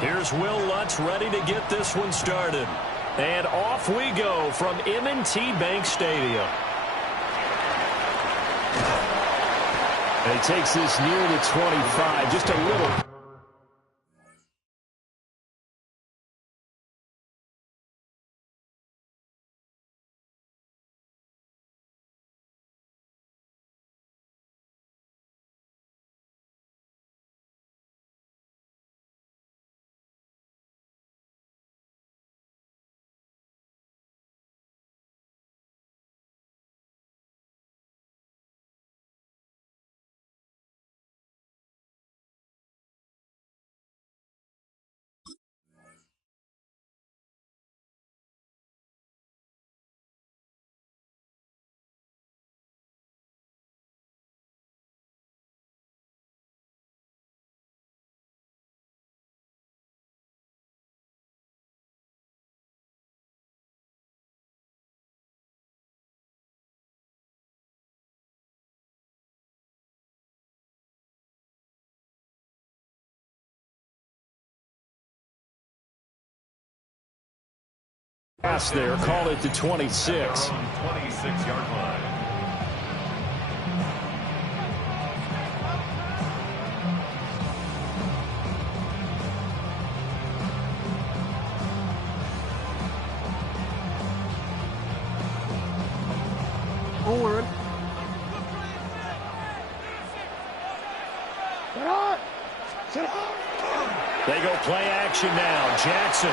Here's Will Lutz ready to get this one started. And off we go from M&T Bank Stadium. And he takes this near the 25, just a little. Pass there, call it the 26. 26-yard line. Forward. They go play action now. Jackson.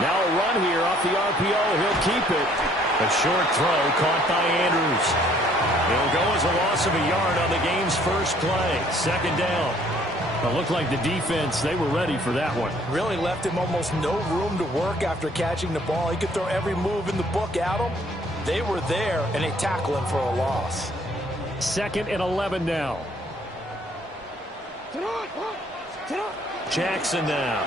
Now a run here off the RPO. He'll keep it. A short throw caught by Andrews. It'll go as a loss of a yard on the game's first play. Second down. It looked like the defense, they were ready for that one. Really left him almost no room to work after catching the ball. He could throw every move in the book at him. They were there, and they tackle him for a loss. 2nd and 11 now. Jackson now.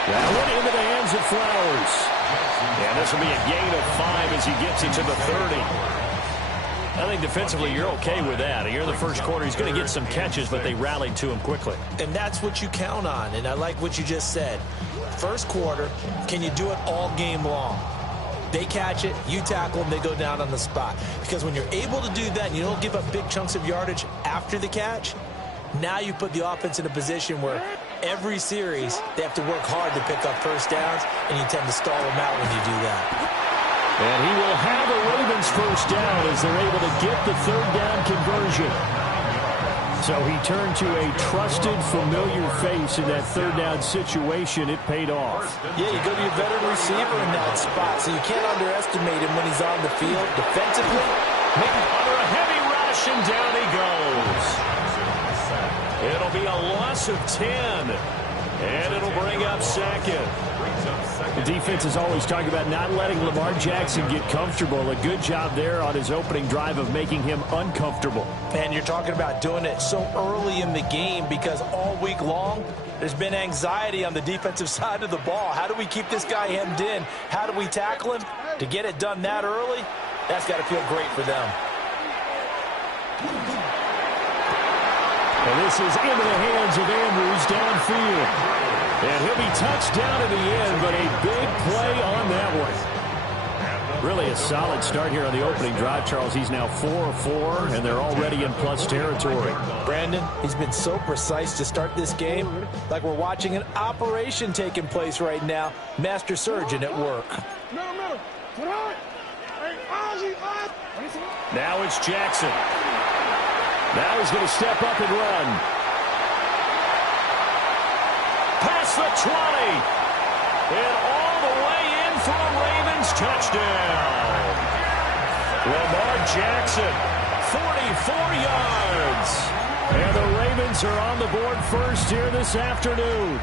That one into the hands of Flowers. And this will be a gain of 5 as he gets it to the 30. I think defensively you're okay with that. Here in the first quarter, he's going to get some catches, but they rallied to him quickly. And that's what you count on, and I like what you just said. First quarter, can you do it all game long? They catch it, you tackle them, they go down on the spot. Because when you're able to do that and you don't give up big chunks of yardage after the catch, now you put the offense in a position where every series they have to work hard to pick up first downs, and you tend to stall them out when you do that. And he will have a Ravens first down as they're able to get the third down conversion. So he turned to a trusted, familiar face in that third down situation. It paid off. Yeah, you go to your veteran receiver in that spot, so you can't underestimate him when he's on the field defensively. Maybe under a heavy rush, and down he goes. It'll be a loss of 10, and it'll bring up second. The defense is always talking about not letting Lamar Jackson get comfortable. A good job there on his opening drive of making him uncomfortable. And you're talking about doing it so early in the game because all week long, there's been anxiety on the defensive side of the ball. How do we keep this guy hemmed in? How do we tackle him? To get it done that early, that's got to feel great for them. And this is into the hands of Andrews downfield. And he'll be touched down at the end, but a big play on that one. Really a solid start here on the opening drive, Charles. He's now 4 of 4, and they're already in plus territory. Brandon, he's been so precise to start this game, like we're watching an operation taking place right now. Master surgeon at work. Now it's Jackson. Now he's going to step up and run. Past the 20. And all the way in for a Ravens touchdown. Lamar Jackson, 44 yards. And the Ravens are on the board first here this afternoon.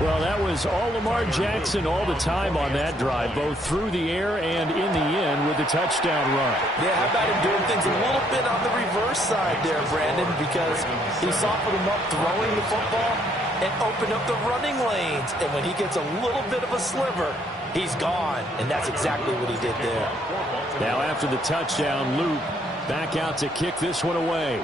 Well, that was all Lamar Jackson all the time on that drive, both through the air and in the end with the touchdown run. Yeah, how about him doing things a little bit on the reverse side there, Brandon, because he softened him up throwing the football and opened up the running lanes. And when he gets a little bit of a sliver, he's gone. And that's exactly what he did there. Now after the touchdown, Luke back out to kick this one away.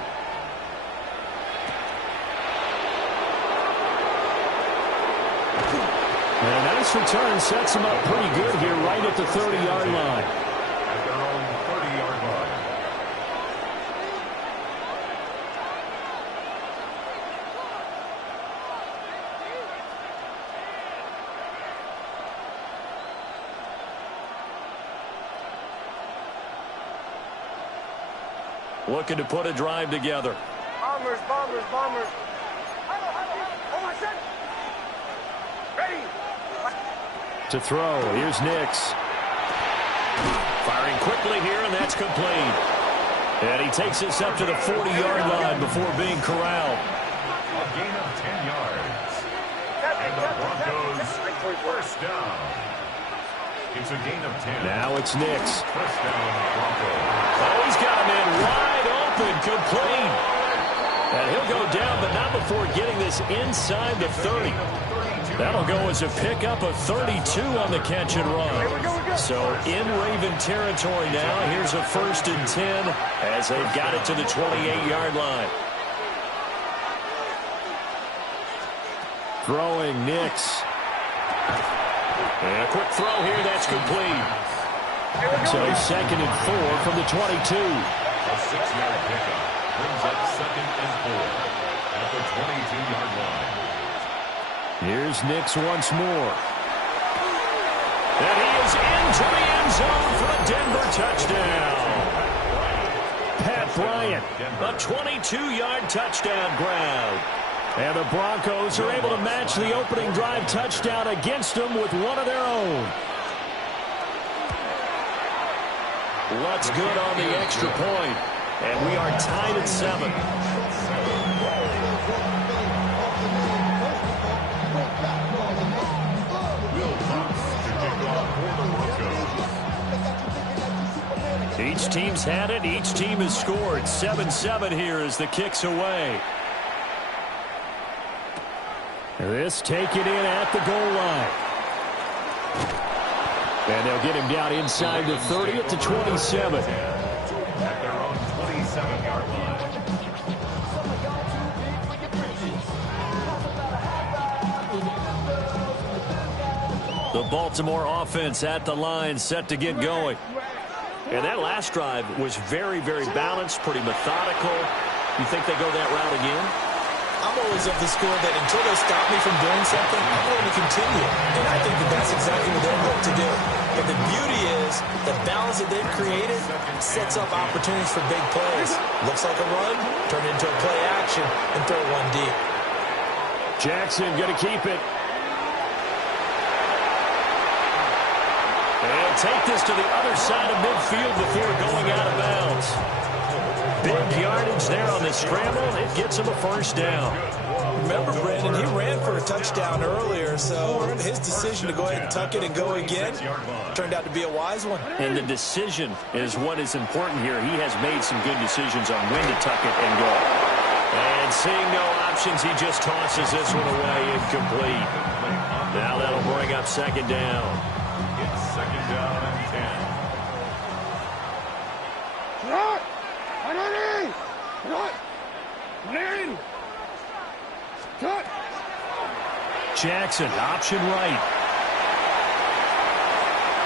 nice return sets them up pretty good here right at the 30-yard line. At their own 30-yard line. Looking to put a drive together. Bombers. Ready. To throw, here's Nix. Firing quickly here, and that's complete. And he takes this up to the 40-yard line before being corralled. A gain of 10 yards. And the Broncos first down. It's a gain of 10. Now it's Nix. First down, Broncos. Oh, he's got him in wide open, complete. And he'll go down, but not before getting this inside the 30. That'll go as a pickup of 32 on the catch and run. So in Raven territory now, here's a 1st and 10 as they've got it to the 28-yard line. Throwing Nix. And a quick throw here, that's complete. So 2nd and 4 from the 22. A 6-yard pickup brings up 2nd and 4 at the 22-yard line. Here's Nix once more. And he is into the end zone for a Denver touchdown. Pat Bryant. A 22-yard touchdown grab. And the Broncos are able to match the opening drive touchdown against them with one of their own. What's good on the extra point? And we are tied at 7. Each team's had it. Each team has scored. 7-7 here as the kick's away. This taken in at the goal line. And they'll get him down inside the 30 at the 27. At their own 27-yard line. The Baltimore offense at the line, set to get going. And that last drive was very, very balanced, pretty methodical. You think they go that route again? I'm always of the school that until they stop me from doing something, I'm going to continue. And I think that that's exactly what they're going to do. But the beauty is the balance that they've created sets up opportunities for big plays. Looks like a run, turn it into a play action, and throw one deep. Jackson going to keep it. And take this to the other side of midfield before going out of bounds. Big yardage there on the scramble. It gets him a 1st down. Remember, Brandon, he ran for a touchdown earlier, so his decision to go ahead and tuck it and go again turned out to be a wise one. And the decision is what is important here. He has made some good decisions on when to tuck it and go. And seeing no options, he just tosses this one away, incomplete. Now that'll bring up 2nd down. It's 2nd down and 10. Jackson, option right.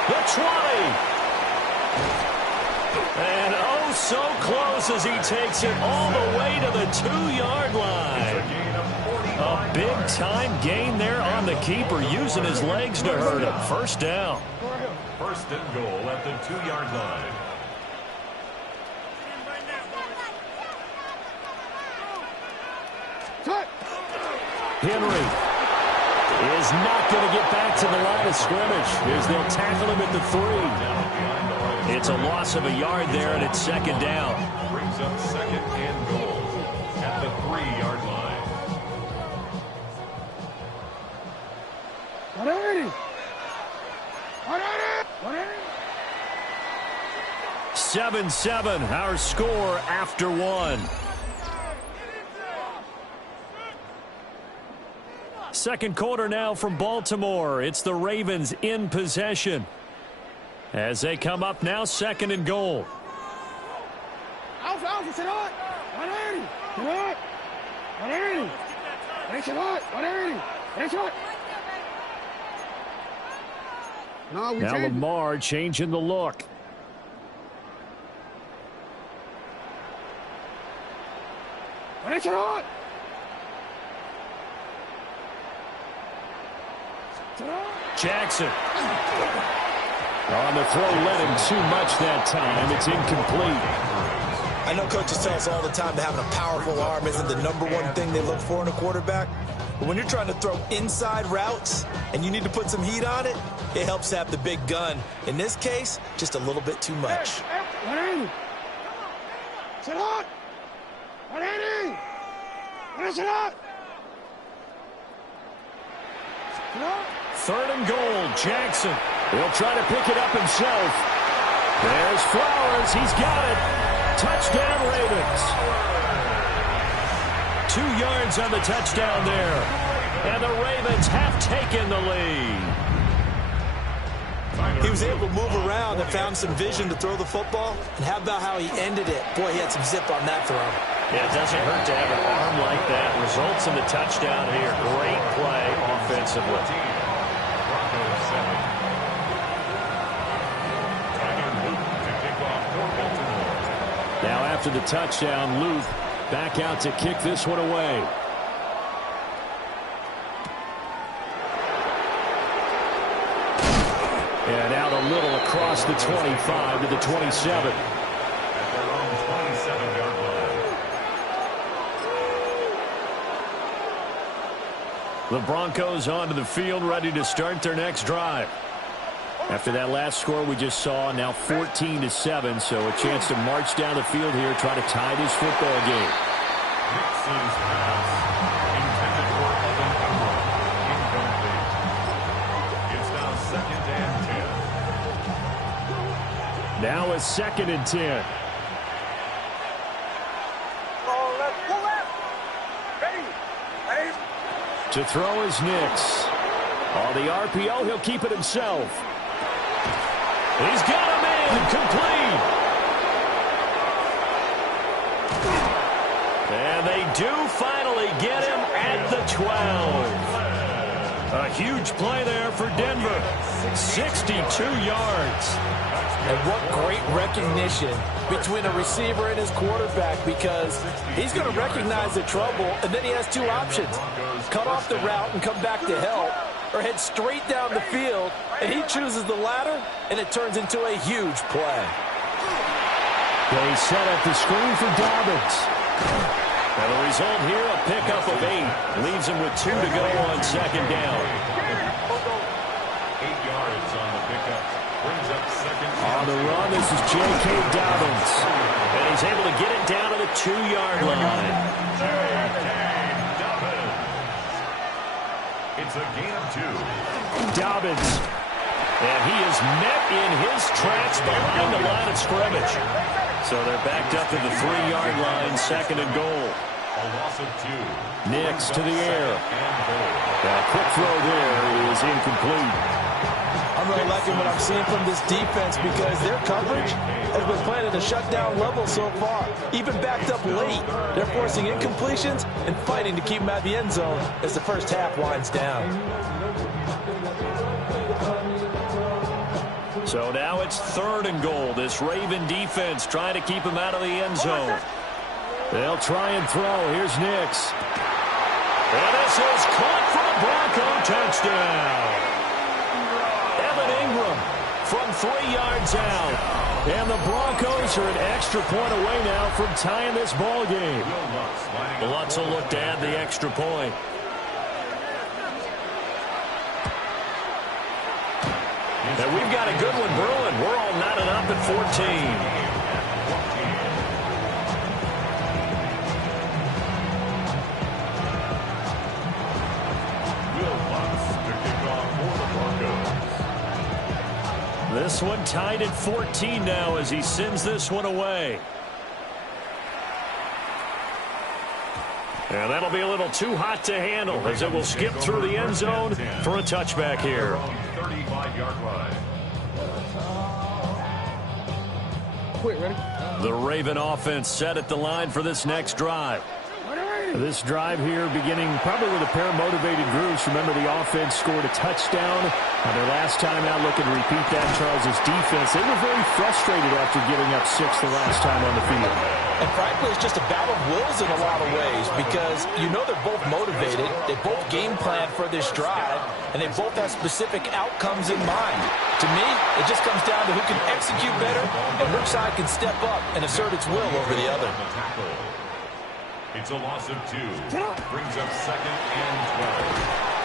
The 20. And oh, so close as he takes it all the way to the 2-yard line. A big-time gain there on the keeper, using his legs to hurt him. 1st down. 1st and goal at the 2-yard line. Henry is not going to get back to the line of scrimmage as they'll tackle him at the 3. It's a loss of a yard there, and it's 2nd down. Brings up 2nd and goal at the 3-yard line. 7-7, our score after 1. Second quarter now from Baltimore. It's the Ravens in possession as they come up now 2nd and goal. No, now Lamar changing the look. Jackson. On the throw, led him too much that time. It's incomplete. I know coaches tell us all the time that having a powerful arm isn't the #1 thing they look for in a quarterback. But when you're trying to throw inside routes and you need to put some heat on it, it helps to have the big gun. In this case, just a little bit too much. Third and goal, Jackson. He'll try to pick it up himself. There's Flowers. He's got it. Touchdown, Ravens. 2 yards on the touchdown there. And the Ravens have taken the lead. He was able to move around and found some vision to throw the football. And how about how he ended it? Boy, he had some zip on that throw. Yeah, it doesn't hurt to have an arm like that. Results in the touchdown here. Great play offensively. Now after the touchdown, Luke back out to kick this one away. And out a little across the 25 to the 27. At their own 27-yard line. The Broncos onto the field, ready to start their next drive. After that last score we just saw, now 14-7, so a chance to march down the field here, try to tie this football game. Nixon's pass intended for Evan Ingram. Incomplete. It's now 2nd and 10. Now a 2nd and 10. To throw is Nix. On the RPO, he'll keep it himself. He's got him in, complete. And they do finally get him at the 12. A huge play there for Denver. 62 yards. And what great recognition between a receiver and his quarterback, because he's going to recognize the trouble, and then he has 2 options. Cut off the route and come back to help, or head straight down the field, and he chooses the latter, and it turns into a huge play. They set up the screen for Dobbins. And the result here, a pickup of 8. Leaves him with 2 to go on 2nd down. 8 yards on the pickup. Brings up 2nd. On the run, this is J.K. Dobbins. And he's able to get it down to the 2-yard line. J.K. Dobbins. It's a gain of 2. Dobbins. And he is met in his tracks behind the line of scrimmage. So they're backed up to the 3-yard line, 2nd and goal. A loss of 2. Nix to the air. That quick throw there is incomplete. I'm really liking what I'm seeing from this defense, because their coverage has been playing at a shutdown level so far. Even backed up late, they're forcing incompletions and fighting to keep them out of the end zone as the first half winds down. So now it's 3rd and goal. This Raven defense trying to keep him out of the end zone. They'll try and throw. Here's Nix. And this is caught for a Bronco touchdown. Evan Ingram from 3 yards out. And the Broncos are an extra point away now from tying this ball game. Lutz will look to add the extra point. And we've got a good one brewing. We're all knotted up at 14. This one tied at 14 now as he sends this one away. And that'll be a little too hot to handle as it will skip through the end zone for a touchback here. 35-yard line. Quick, ready? The Raven offense set at the line for this next drive. This drive here beginning probably with a pair of motivated groups. Remember, the offense scored a touchdown. Their last time out, looking to repeat that. Charles' defense, they were very frustrated after giving up 6 the last time on the field. And frankly, it's just a battle of wills in a lot of ways because you know they're both motivated. They both game plan for this drive, and they both have specific outcomes in mind. To me, it just comes down to who can execute better and which side can step up and assert its will over the other. It's a loss of 2. Brings up 2nd and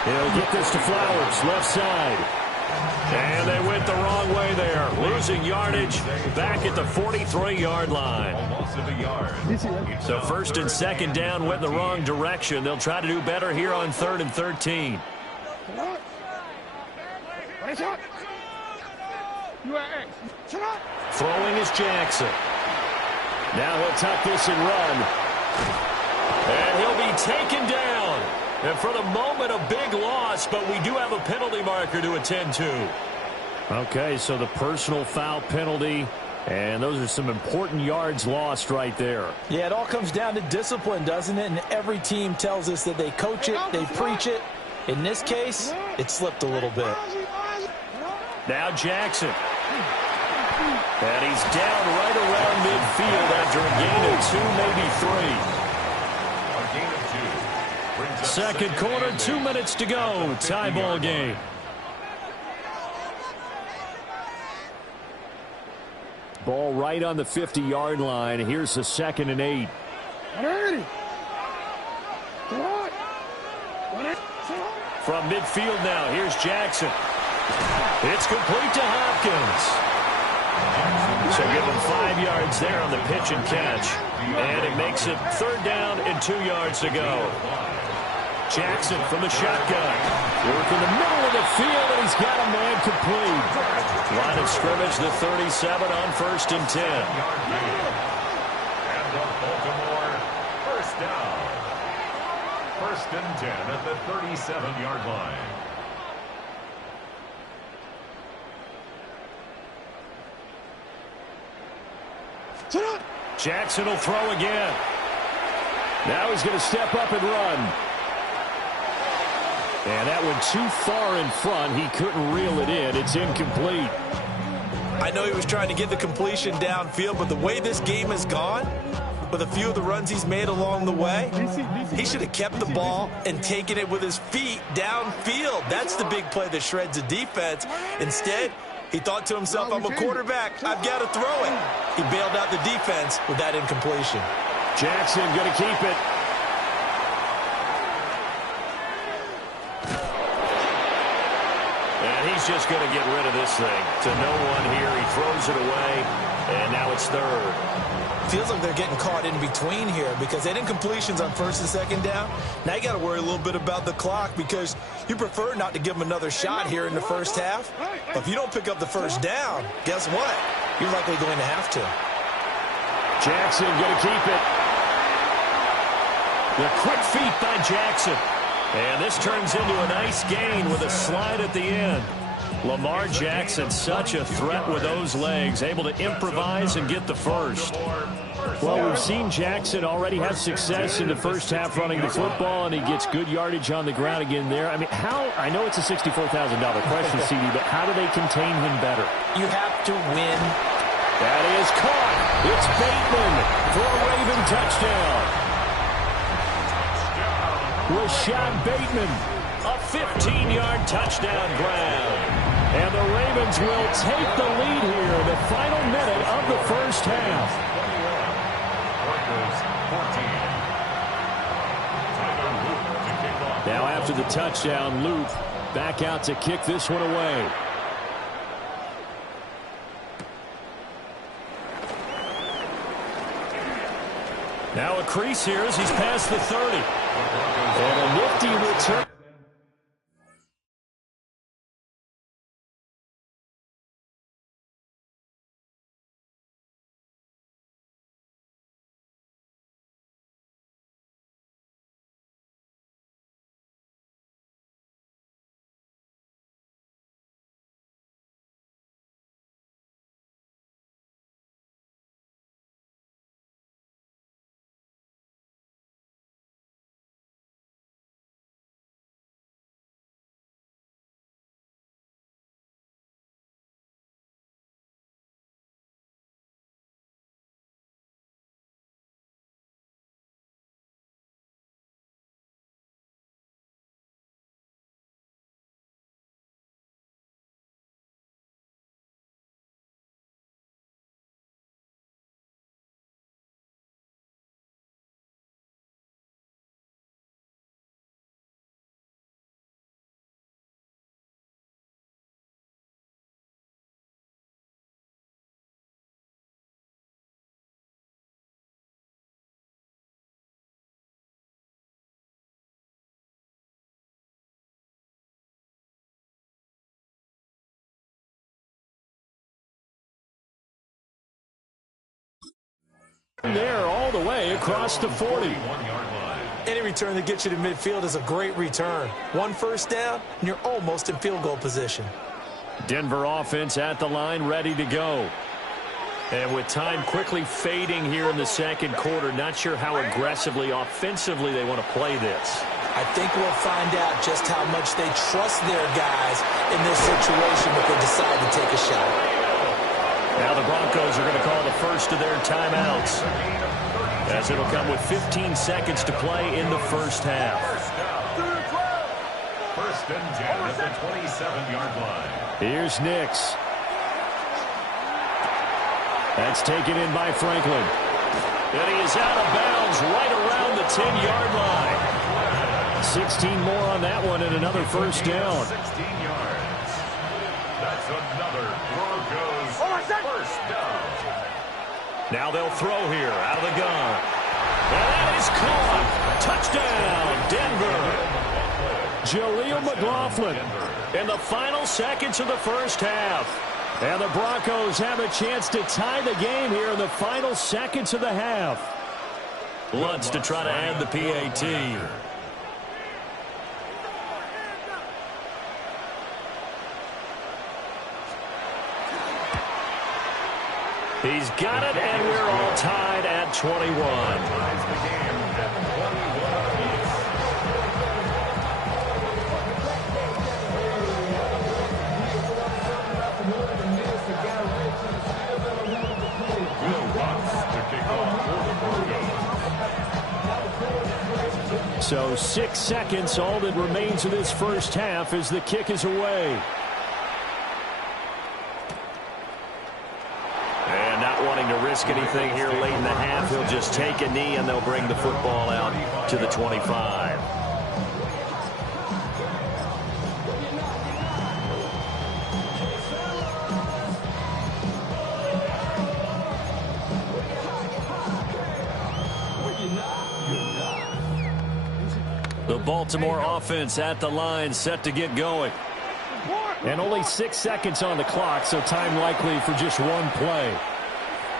12. He'll get this to Flowers, left side. And they went the wrong way there. Losing yardage back at the 43-yard line. A loss of a yard. So 1st and 2nd down went in the wrong direction. They'll try to do better here on 3rd and 13. Throwing is Jackson. Now he'll tuck this and run. And he'll be taken down. And for the moment, a big loss, but we do have a penalty marker to attend to. Okay, so the personal foul penalty, and those are some important yards lost right there. Yeah, it all comes down to discipline, doesn't it? And every team tells us that they coach it, they preach it. In this case, it slipped a little bit. Now Jackson. And he's down right around midfield after a gain of 2, maybe 3. Second quarter, 2 minutes to go. Tie ball game. Ball right on the 50-yard line. Here's the 2nd and 8. From midfield now, here's Jackson. It's complete to Hopkins. So give him 5 yards there on the pitch and catch. And it makes it 3rd down and 2 yards to go. Jackson from the shotgun. Work in the middle of the field, and he's got a man complete. Line of scrimmage, the 37 on 1st and 10. And the Baltimore 1st down. 1st and 10 at the 37-yard line. Jackson will throw again. Now he's going to step up and run. And that went too far in front. He couldn't reel it in. It's incomplete. I know he was trying to get the completion downfield, but the way this game has gone, with a few of the runs he's made along the way, he should have kept the ball and taken it with his feet downfield. That's the big play that shreds the defense. Instead, he thought to himself, I'm a quarterback. I've got to throw it. He bailed out the defense with that incompletion. Jackson going to keep it. He's just going to get rid of this thing. To no one here. He throws it away, and now it's 3rd. Feels like they're getting caught in between here because they had incompletions on 1st and 2nd down. Now you got to worry a little bit about the clock because you prefer not to give them another shot here in the 1st half. But if you don't pick up the 1st down, guess what? You're likely going to have to. Jackson going to keep it. The quick feet by Jackson. And this turns into a nice gain with a slide at the end. Lamar Jackson, such a threat with those legs, able to improvise and get the 1st. Well, we've seen Jackson already have success in the 1st half running the football, and he gets good yardage on the ground again there. I mean, I know it's a $64,000 question, CD, but how do they contain him better? You have to win. That is caught. It's Bateman for a Raven touchdown. Rashad Bateman, a 15-yard touchdown grab. And the Ravens will take the lead here in the final minute of the 1st half. Now after the touchdown, Loop back out to kick this one away. Now a crease here as he's past the 30. And a nifty return. There all the way across the 40. Any return that gets you to midfield is a great return. One first down, and you're almost in field goal position. Denver offense at the line, ready to go. And with time quickly fading here in the second quarter, not sure how aggressively, offensively they want to play this. I think we'll find out just how much they trust their guys in this situation if they decide to take a shot. Now the Broncos are going to call the first of their timeouts, as it'll come with 15 seconds to play in the first half. First and 10 at the 27-yard line. Here's Nix. That's taken in by Franklin. And he is out of bounds right around the 10-yard line. 16 more on that one and another first down. 16 yards. That's another Broncos first down. Now they'll throw here out of the gun. And that is caught. Touchdown, Denver. Jaleel McLaughlin in the final seconds of the first half. And the Broncos have a chance to tie the game here in the final seconds of the half. Lutz to try to add the PAT. He's got it, and we're all tied at 21. So 6 seconds, all that remains of this first half as the kick is away. And not wanting to risk anything here late in the half, he'll just take a knee and they'll bring the football out to the 25. The Baltimore offense at the line, set to get going. And only 6 seconds on the clock, so time likely for just one play.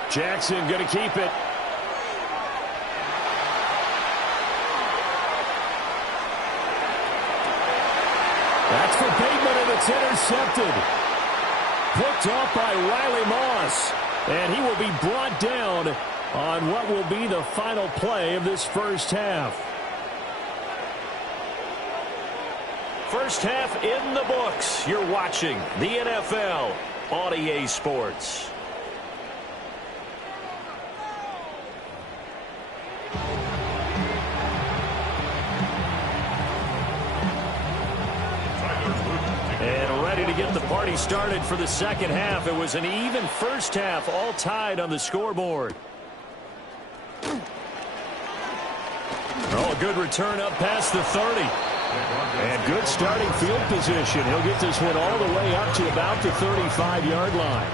Jackson going to keep it. That's for Bateman, and it's intercepted. Picked off by Riley Moss. And he will be brought down on what will be the final play of this first half. First half in the books. You're watching the NFL on EA Sports. And ready to get the party started for the second half. It was an even first half, all tied on the scoreboard. Oh, a good return up past the 30. And good starting field position. He'll get this one all the way up to about the 35-yard line.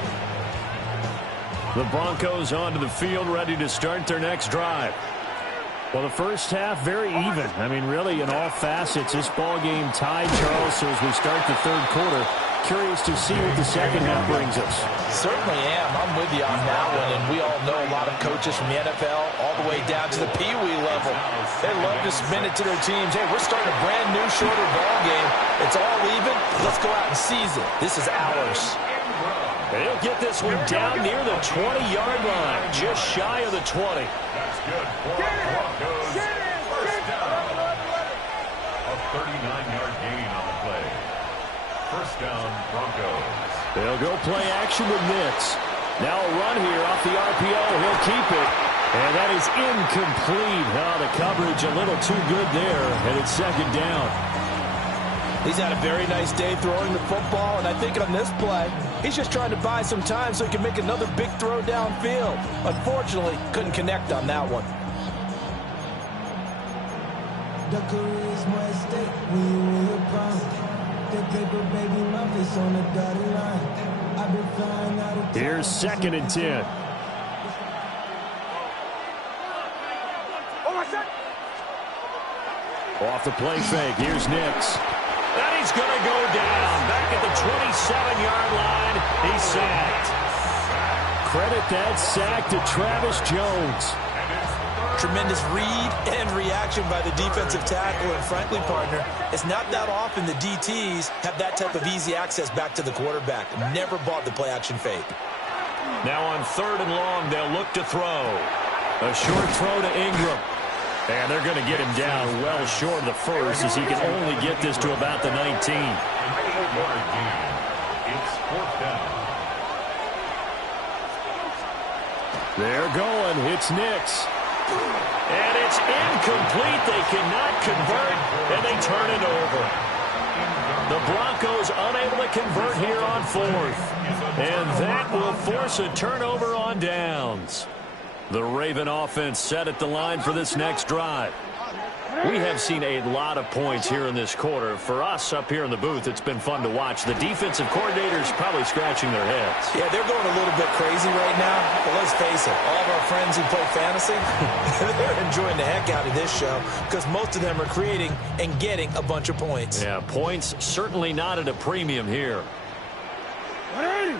The Broncos onto the field, ready to start their next drive. Well, the first half, very even. I mean, really, in all facets, this ball game tied, Charles. So as we start the third quarter, curious to see what the second half brings us. Certainly am. I'm with you on that one. And we all know a lot of coaches from the NFL all the way down to the Pee-wee level. They love to submit it to their teams. Hey, we're starting a brand new, shorter ball game. It's all even. Let's go out and seize it. This is ours. They'll get this one down near the 20-yard line, just shy of the 20. That's good for Broncos. First down. A 39-yard gain on the play. First down, Broncos. They'll go play action with Nix. Now a run here off the RPO. He'll keep it. And that is incomplete. Oh, the coverage a little too good there. And it's second down. He's had a very nice day throwing the football, and I think on this play, he's just trying to buy some time so he can make another big throw downfield. Unfortunately, couldn't connect on that one. The career is more at stake when you win your prime. The paper, baby, my face on the dotted line. I've been flying out of time. Here's second and 10. Off the play fake. Here's Nix. And he's going to go down. Back at the 27-yard line. He's sacked. credit that sack to Travis Jones. Tremendous read and reaction by the defensive tackle, and frankly, partner, it's not that often the DTs have that type of easy access back to the quarterback. Never bought the play-action fake. Now on 3rd and long, they'll look to throw. A short throw to Ingram. And they're going to get him down well short of the first, as he can only get this to about the 19. It's 4th down. They're going. It's Nix. And it's incomplete. They cannot convert, and they turn it over. The Broncos unable to convert here on 4th. And that will force a turnover on downs. The Raven offense set at the line for this next drive. We have seen a lot of points here in this quarter. For us up here in the booth, it's been fun to watch. The defensive coordinators probably scratching their heads. Yeah, they're going a little bit crazy right now. But let's face it, all of our friends who play fantasy, they're enjoying the heck out of this show because most of them are creating and getting a bunch of points. Yeah, points certainly not at a premium here. 180.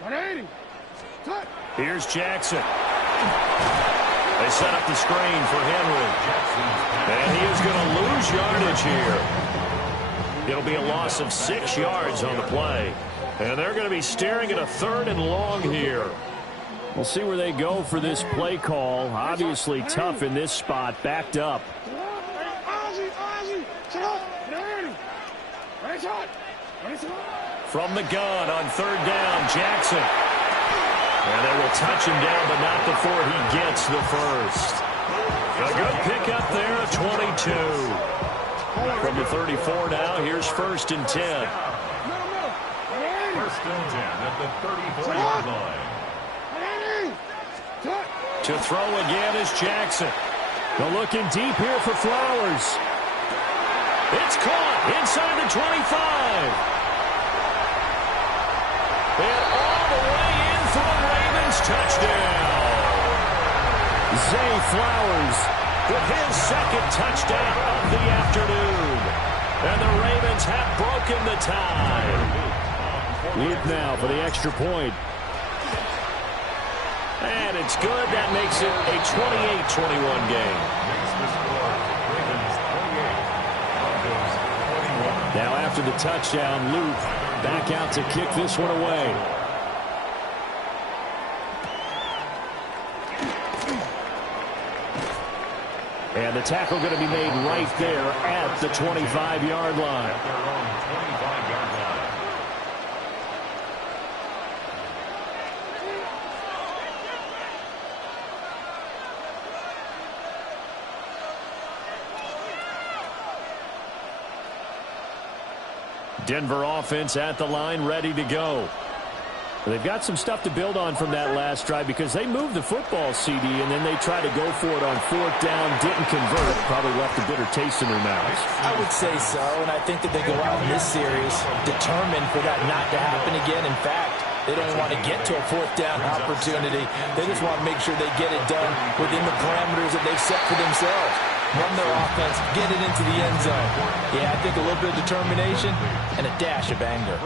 180. Here's Jackson. They set up the screen for Henry. And he is going to lose yardage here. It'll be a loss of 6 yards on the play. And they're going to be staring at a 3rd and long here. We'll see where they go for this play call. Obviously tough in this spot, backed up. From the gun on 3rd down, Jackson. And they will touch him down, but not before he gets the first. A good pickup there at 22. From the 34 now, here's 1st and 10. 1st and 10 at the 34-yard line. To throw again is Jackson. They're looking deep here for Flowers. It's caught inside the 25. And all the way in for the Ravens touchdown. Zay Flowers with his 2nd touchdown of the afternoon. And the Ravens have broken the tie. Luke now for the extra point. And it's good. That makes it a 28-21 game. Now after the touchdown, Luke back out to kick this one away. And the tackle going to be made right there at the 25-yard line. Denver offense at the line, ready to go. They've got some stuff to build on from that last drive because they moved the football, CD, and then they tried to go for it on 4th down, didn't convert, probably left a bitter taste in their mouths. I would say so, and I think that they go out in this series determined for that not to happen again. In fact, they don't want to get to a 4th down opportunity. They just want to make sure they get it done within the parameters that they've set for themselves. Run their offense, get it into the end zone. Yeah, I think a little bit of determination and a dash of anger.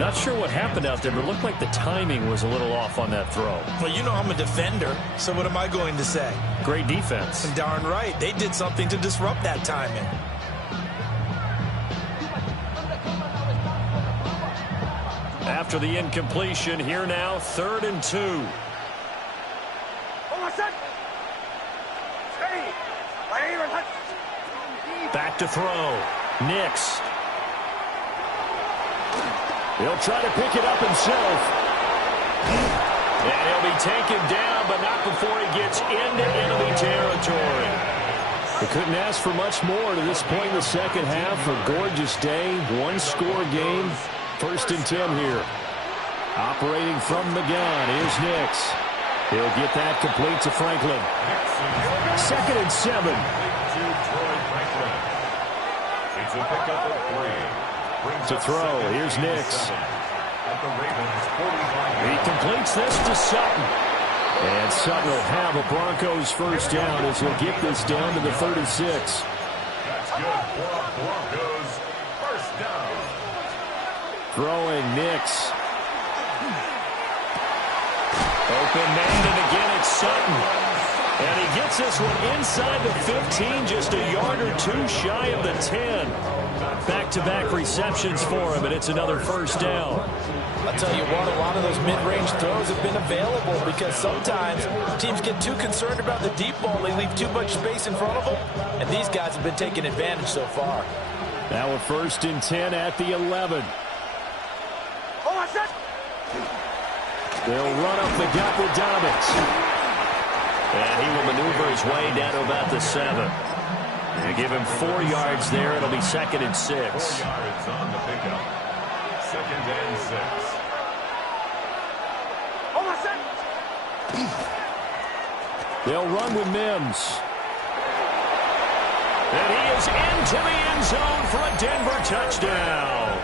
Not sure what happened out there, but it looked like the timing was a little off on that throw. Well, you know I'm a defender, so what am I going to say? Great defense. Darn right. They did something to disrupt that timing. After the incompletion, here now, 3rd and 2. Back to throw. Nix. He'll try to pick it up himself. And he'll be taken down, but not before he gets into enemy territory. They couldn't ask for much more to this point in the second half. A gorgeous day, one-score game. 1st and 10 here. Operating from the gun is Nix. He'll get that complete to Franklin. 2nd and 7. It's a pickup of 3. To throw, here's Nix. He completes this to Sutton. And Sutton will have a Broncos 1st down as he'll get this down to the 36. That's good for Broncos 1st down. Throwing Nix. Open man, and again it's Sutton. And he gets this one inside the 15, just a yard or two shy of the 10. Back-to-back receptions for him, and it's another first down. I'll tell you what, a lot of those mid-range throws have been available because sometimes teams get too concerned about the deep ball. They leave too much space in front of them, and these guys have been taking advantage so far. Now a 1st and 10 at the 11. They'll run up the gut with Dobbins. And he will maneuver his way down to about the 7. They give him 4 yards there. It'll be 2nd and 6. 4 yards on the pickup. 2nd and 6. They'll run with Mims. And he is into the end zone for a Denver touchdown.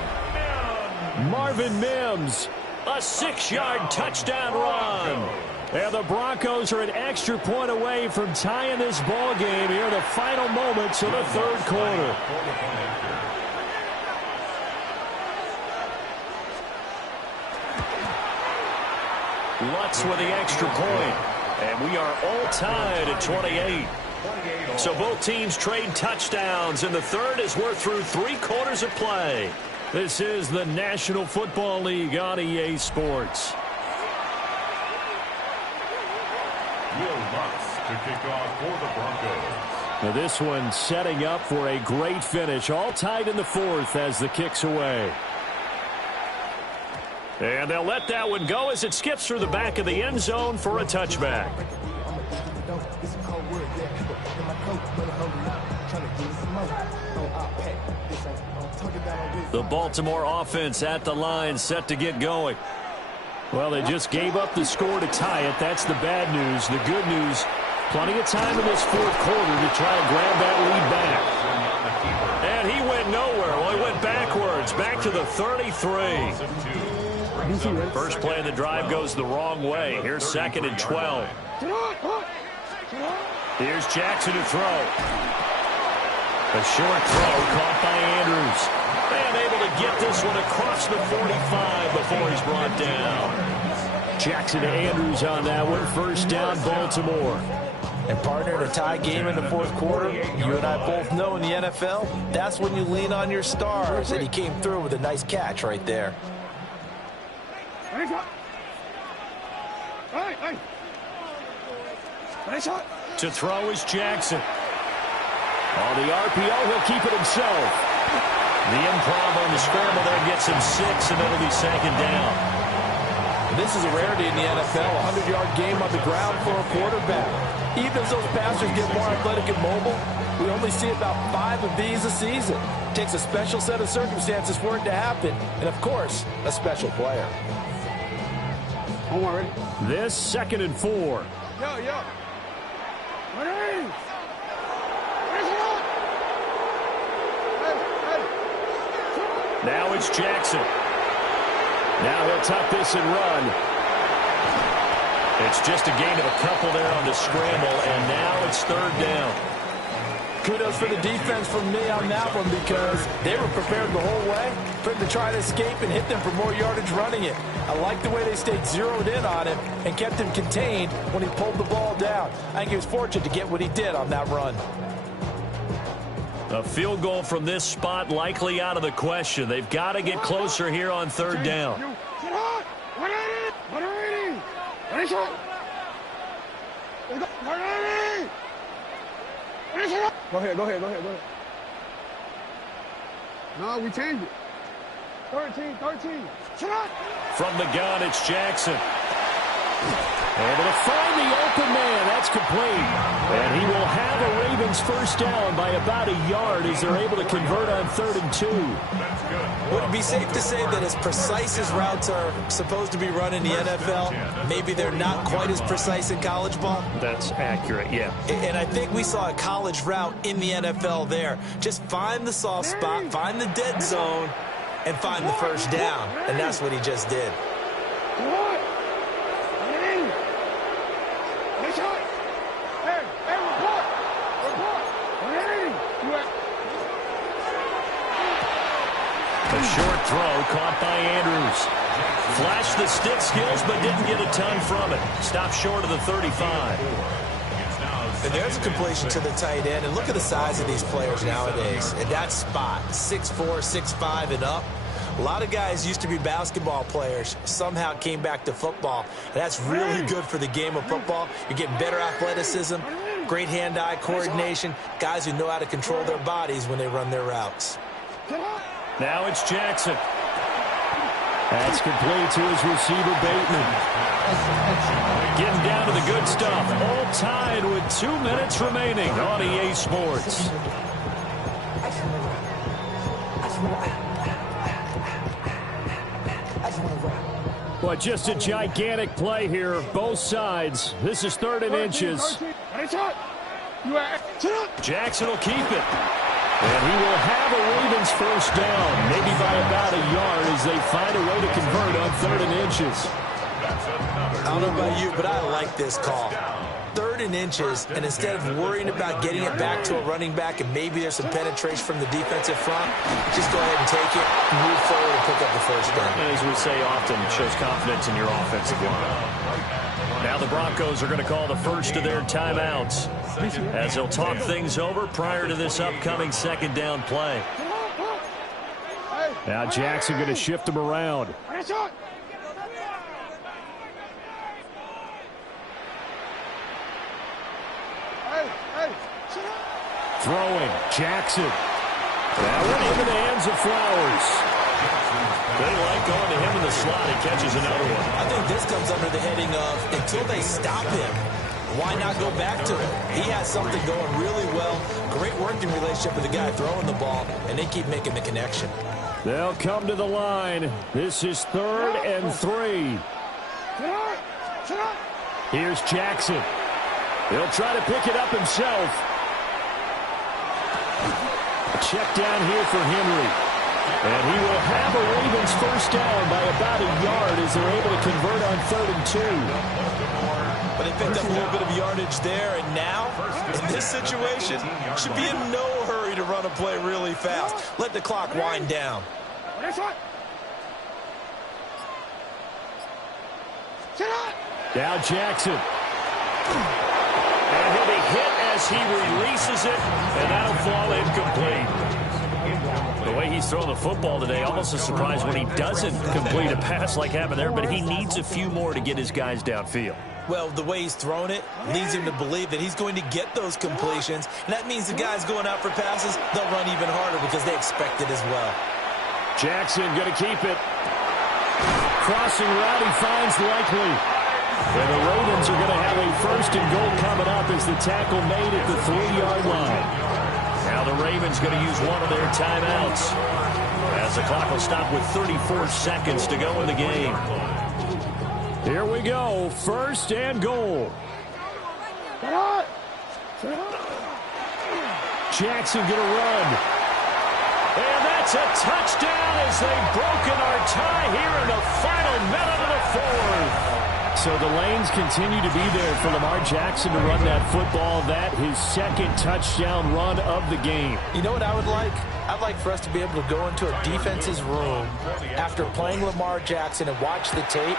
Marvin Mims, a 6-yard touchdown run. And the Broncos are an extra point away from tying this ball game here in the final moments of the 3rd quarter. Lutz with the extra point. And we are all tied at 28. So both teams trade touchdowns, and the 3rd as we're through 3 quarters of play. This is the National Football League on EA Sports. Will Lutz to kick off for the Broncos. Now this one setting up for a great finish. All tied in the 4th as the kick's away. And they'll let that one go as it skips through the back of the end zone for a touchback. The Baltimore offense at the line, set to get going. Well, they just gave up the score to tie it. That's the bad news. The good news, plenty of time in this 4th quarter to try to grab that lead back. And he went nowhere. Well, he went backwards, back to the 33. First play of the drive goes the wrong way. Here's 2nd and 12. Here's Jackson to throw. A short throw caught by Andrews. And able to get this one across the 45 before he's brought down. Jackson to Andrews on that one. 1st down, Baltimore. And partner, in a tie game in the 4th quarter, you and I both know in the NFL, that's when you lean on your stars. And he came through with a nice catch right there. To throw is Jackson. On the RPO, he'll keep it himself. The improv on the scramble there gets him 6, and it'll be 2nd down. This is a rarity in the NFL, a 100-yard game on the ground for a quarterback. Even as those passers get more athletic and mobile, we only see about 5 of these a season. It takes a special set of circumstances for it to happen, and of course, a special player. This 2nd and 4. Yo. Now it's Jackson. Now he'll tuck this and run. It's just a gain of a couple there on the scramble, and now it's 3rd down. Kudos for the defense from me on that one because they were prepared the whole way for him to try to escape and hit them for more yardage running it. I like the way they stayed zeroed in on him and kept him contained when he pulled the ball down. I think he was fortunate to get what he did on that run. A field goal from this spot likely out of the question. They've got to get closer here on 3rd down. Go ahead. No, we changed it. 13. From the gun, it's Jackson. Able to find the open man. That's complete. And he will have a Ravens 1st down by about a yard as they're able to convert on 3rd and 2. That's good. Would it be safe to say that as precise as routes are supposed to be run in the NFL, maybe they're not quite as precise in college ball? That's accurate, yeah. And I think we saw a college route in the NFL there. Just find the soft spot, find the dead zone, and find the 1st down. And that's what he just did. A short throw caught by Andrews. Flashed the stick skills, but didn't get a ton from it. Stopped short of the 35. And there's a completion to the tight end. And look at the size of these players nowadays. And that spot, 6'4", 6'5", and up. A lot of guys used to be basketball players, somehow came back to football. And that's really good for the game of football. You're getting better athleticism, great hand-eye coordination, guys who know how to control their bodies when they run their routes. Now it's Jackson. That's complete to his receiver, Bateman. Getting down to the good stuff. All tied with 2 minutes remaining on EA Sports. Well, just a gigantic play here, both sides. This is 3rd and inches. Jackson will keep it. And he will have a Ravens first down, maybe by about a yard as they find a way to convert on 3rd and inches. I don't know about you, but I like this call. 3rd and inches, and instead of worrying about getting it back to a running back and maybe there's some penetration from the defensive front, just go ahead and take it, move forward, and pick up the first down. And as we say often, it shows confidence in your offensive line. Now the Broncos are going to call the first of their timeouts as they'll talk things over prior to this upcoming 2nd down play. Now Jackson going to shift him around. Throwing, Jackson. That went into the hands of Flowers. They like going to him in the slot. He catches another one. I think this comes under the heading of until they stop him, why not go back to him? He has something going really well. Great working relationship with the guy throwing the ball, and they keep making the connection. They'll come to the line. This is 3rd and 3. Here's Jackson. He'll try to pick it up himself. Check down here for Henry. And he will have a Ravens first down by about a yard as they're able to convert on 3rd and 2. But they picked up a little bit of yardage there, and now, in this situation, should be in no hurry to run a play really fast. Let the clock wind down. Now Jackson. And he'll be hit as he releases it, and that'll fall incomplete. The way he's throwing the football today, almost a surprise when he doesn't complete a pass like happened there, but he needs a few more to get his guys downfield. Well, the way he's thrown it leads him to believe that he's going to get those completions, and that means the guys going out for passes, they'll run even harder because they expect it as well. Jackson going to keep it. Crossing route, he finds Likely. And the Ravens are going to have a 1st and goal coming up as the tackle made at the 3-yard line. Now the Ravens going to use one of their timeouts as the clock will stop with 34 seconds to go in the game. Here we go, 1st and goal. Jackson going to run. And that's a touchdown as they've broken our tie here in the final minute of the 4th. So the lanes continue to be there for Lamar Jackson to run that football. That his 2nd touchdown run of the game. You know what I would like? I'd like for us to be able to go into a defense's room after playing Lamar Jackson and watch the tape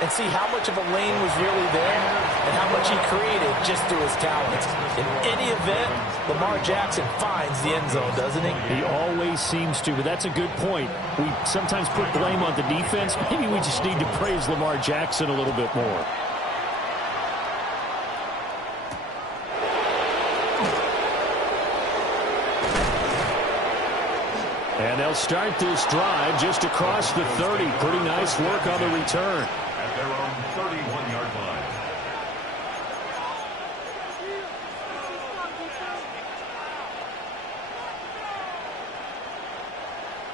and see how much of a lane was really there and how much he created just through his talents. In any event, Lamar Jackson finds the end zone, doesn't he? He always seems to, but that's a good point. We sometimes put blame on the defense. Maybe we just need to praise Lamar Jackson a little bit more. And they'll start this drive just across the 30. Pretty nice work on the return. At their own 31-yard line.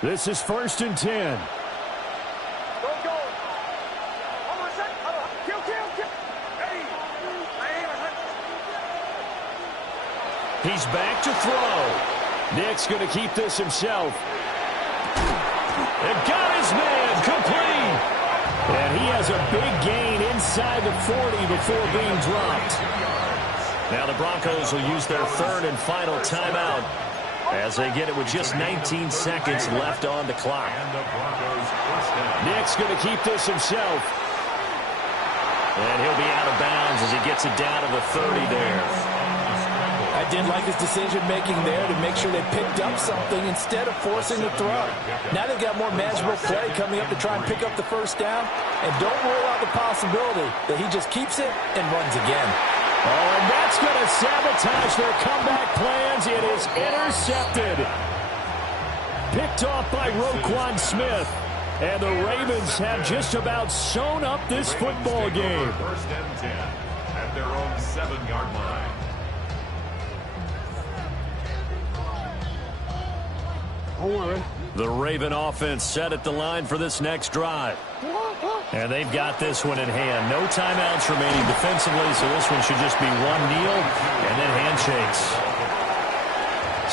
This is 1st and 10. He's back to throw. Nick's going to keep this himself. And got his man complete. And he has a big gain inside the 40 before being dropped. Now the Broncos will use their 3rd and final timeout as they get it with just 19 seconds left on the clock. And the Broncos first down. Nick's going to keep this himself. And he'll be out of bounds as he gets it down to the 30 there. I did like his decision-making there to make sure they picked up something instead of forcing the throw. Now they've got more manageable play coming up to try and pick up the first down. And don't rule out the possibility that he just keeps it and runs again. Oh, and that's going to sabotage their comeback plans. It is intercepted. Picked off by Roquan Smith. And the Ravens have just about sewn up this football game. First and 10 at their own 7-yard line. The Raven offense set at the line for this next drive. And they've got this one in hand. No timeouts remaining defensively, so this one should just be one kneel and then handshakes.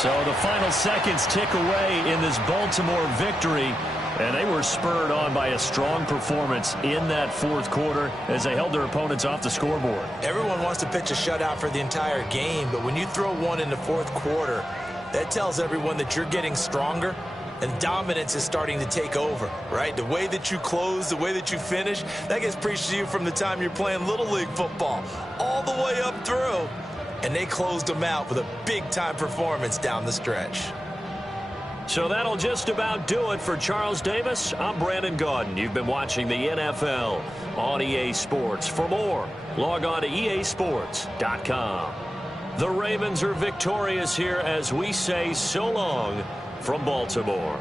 So the final seconds tick away in this Baltimore victory. And they were spurred on by a strong performance in that fourth quarter as they held their opponents off the scoreboard. Everyone wants to pitch a shutout for the entire game, but when you throw one in the fourth quarter, that tells everyone that you're getting stronger and dominance is starting to take over, right? The way that you close, the way that you finish, that gets preached to you from the time you're playing Little League football all the way up through. And they closed them out with a big-time performance down the stretch. So that'll just about do it for Charles Davis. I'm Brandon Gaudin. You've been watching the NFL on EA Sports. For more, log on to easports.com. The Ravens are victorious here as we say so long from Baltimore.